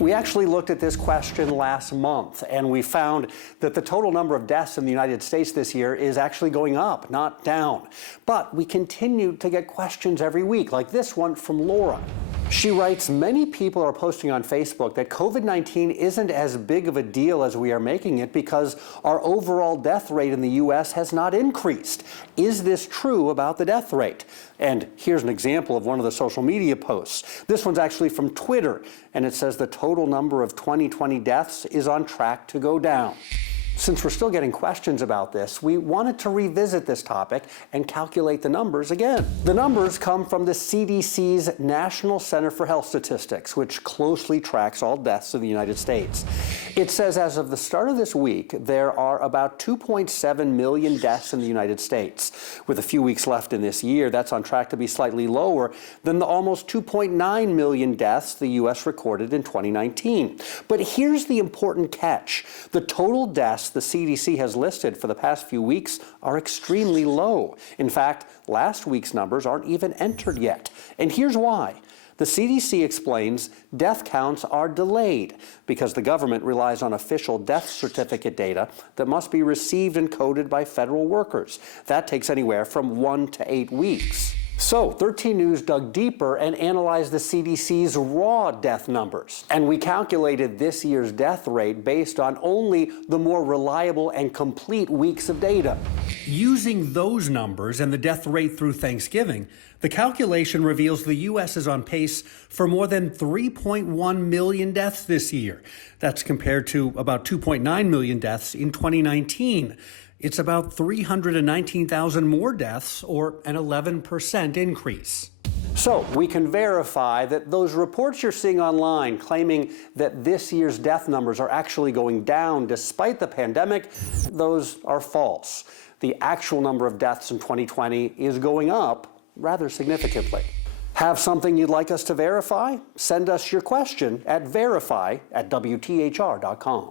We actually looked at this question last month, and we found that the total number of deaths in the United States this year is actually going up, not down. But we continue to get questions every week, like this one from Laura. She writes, many people are posting on Facebook that COVID-19 isn't as big of a deal as we are making it because our overall death rate in the U.S. has not increased. Is this true about the death rate? And here's an example of one of the social media posts. This one's actually from Twitter, and it says the total number of 2020 deaths is on track to go down. Since we're still getting questions about this, we wanted to revisit this topic and calculate the numbers again. The numbers come from the CDC's National Center for Health Statistics, which closely tracks all deaths in the United States. It says as of the start of this week, there are about 2.7 million deaths in the United States. With a few weeks left in this year, that's on track to be slightly lower than the almost 2.9 million deaths the U.S. recorded in 2019. But here's the important catch. The total deaths the CDC has listed for the past few weeks are extremely low. In fact, last week's numbers aren't even entered yet. And here's why. The CDC explains death counts are delayed because the government relies on official death certificate data that must be received and coded by federal workers. That takes anywhere from 1 to 8 weeks. So, 13 News dug deeper and analyzed the CDC's raw death numbers. And we calculated this year's death rate based on only the more reliable and complete weeks of data. Using those numbers and the death rate through Thanksgiving, the calculation reveals the U.S. is on pace for more than 3.1 million deaths this year. That's compared to about 2.9 million deaths in 2019. It's about 319,000 more deaths, or an 11% increase. So we can verify that those reports you're seeing online claiming that this year's death numbers are actually going down despite the pandemic, those are false. The actual number of deaths in 2020 is going up rather significantly. Have something you'd like us to verify? Send us your question at verify@WTHR.com.